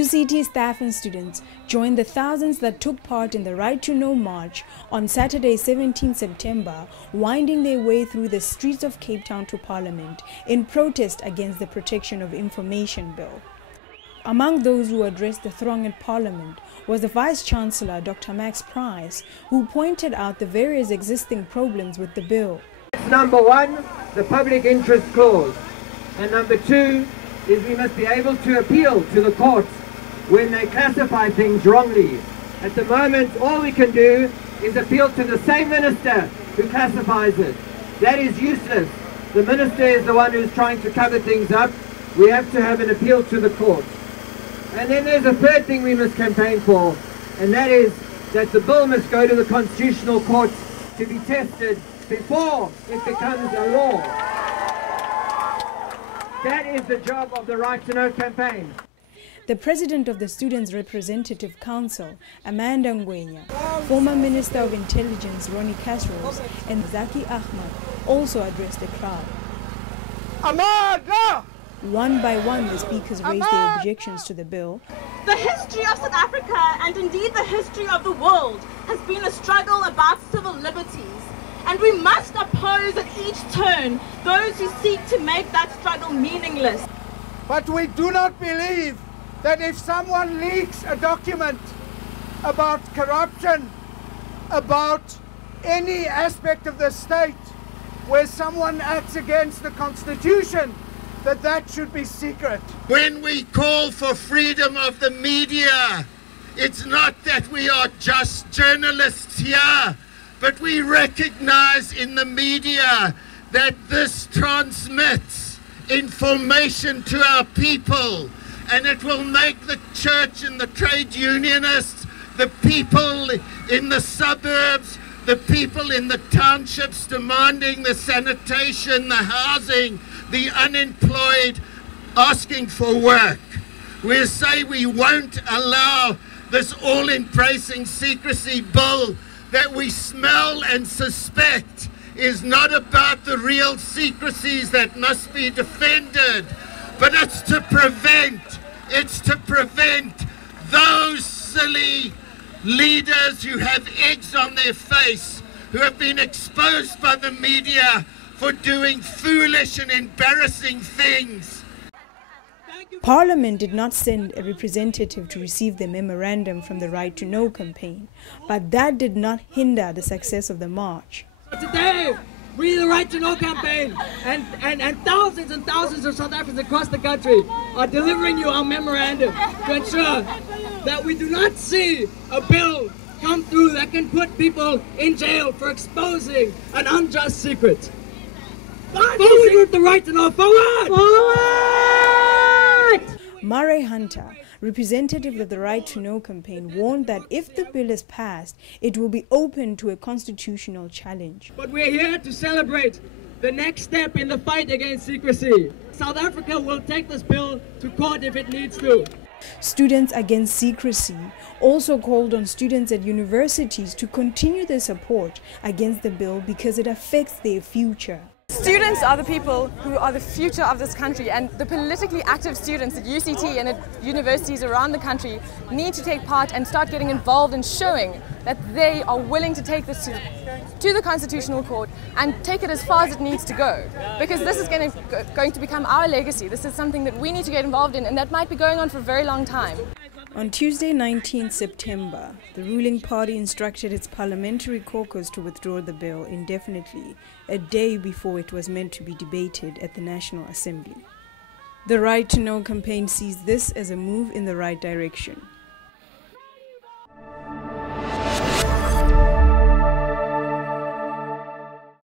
UCT staff and students joined the thousands that took part in the Right to Know March on Saturday 17 September, winding their way through the streets of Cape Town to Parliament in protest against the Protection of Information Bill. Among those who addressed the throng at Parliament was the Vice-Chancellor, Dr. Max Price, who pointed out the various existing problems with the bill. Number one, the public interest clause. And number two is we must be able to appeal to the courts when they classify things wrongly. At the moment, all we can do is appeal to the same minister who classifies it. That is useless. The minister is the one who's trying to cover things up. We have to have an appeal to the courts. And then there's a third thing we must campaign for, and that is that the bill must go to the Constitutional Court to be tested before it becomes a law. That is the job of the Right to Know campaign. The president of the Students Representative Council, Amanda Ngwenya, former Minister of Intelligence Ronnie Kasrils, and Zackie Achmat also addressed the crowd. Amanda! One by one, the speakers raised their objections to the bill. The history of South Africa, and indeed the history of the world, has been a struggle about civil liberties. And we must oppose at each turn those who seek to make that struggle meaningless. But we do not believe that if someone leaks a document about corruption, about any aspect of the state where someone acts against the Constitution, that should be secret. When we call for freedom of the media, it's not that we are just journalists here, but we recognize in the media that this transmits information to our people, and it will make the church and the trade unionists, the people in the suburbs, the people in the townships demanding the sanitation, the housing, the unemployed, asking for work. We say we won't allow this all-embracing secrecy bill that we smell and suspect is not about the real secrecies that must be defended, but it's to prevent those silly leaders who have eggs on their face, who have been exposed by the media for doing foolish and embarrassing things. Parliament did not send a representative to receive the memorandum from the Right to Know campaign, but that did not hinder the success of the march. Today, we, the Right to Know campaign, and thousands of South Africans across the country are delivering you our memorandum to ensure that we do not see a bill come through that can put people in jail for exposing an unjust secret. Forward with the Right to Know, forward! Forward! Murray Hunter, representative of the Right to Know campaign, warned that if the bill is passed, it will be open to a constitutional challenge. But we're here to celebrate the next step in the fight against secrecy. South Africa will take this bill to court if it needs to. Students Against Secrecy also called on students at universities to continue their support against the bill because it affects their future. Students are the people who are the future of this country, and the politically active students at UCT and at universities around the country need to take part and start getting involved in showing that they are willing to take this to the Constitutional Court and take it as far as it needs to go, because this is going to become our legacy. This is something that we need to get involved in, and that might be going on for a very long time. On Tuesday, 19 September, the ruling party instructed its parliamentary caucus to withdraw the bill indefinitely, a day before it was meant to be debated at the National Assembly. The Right to Know campaign sees this as a move in the right direction.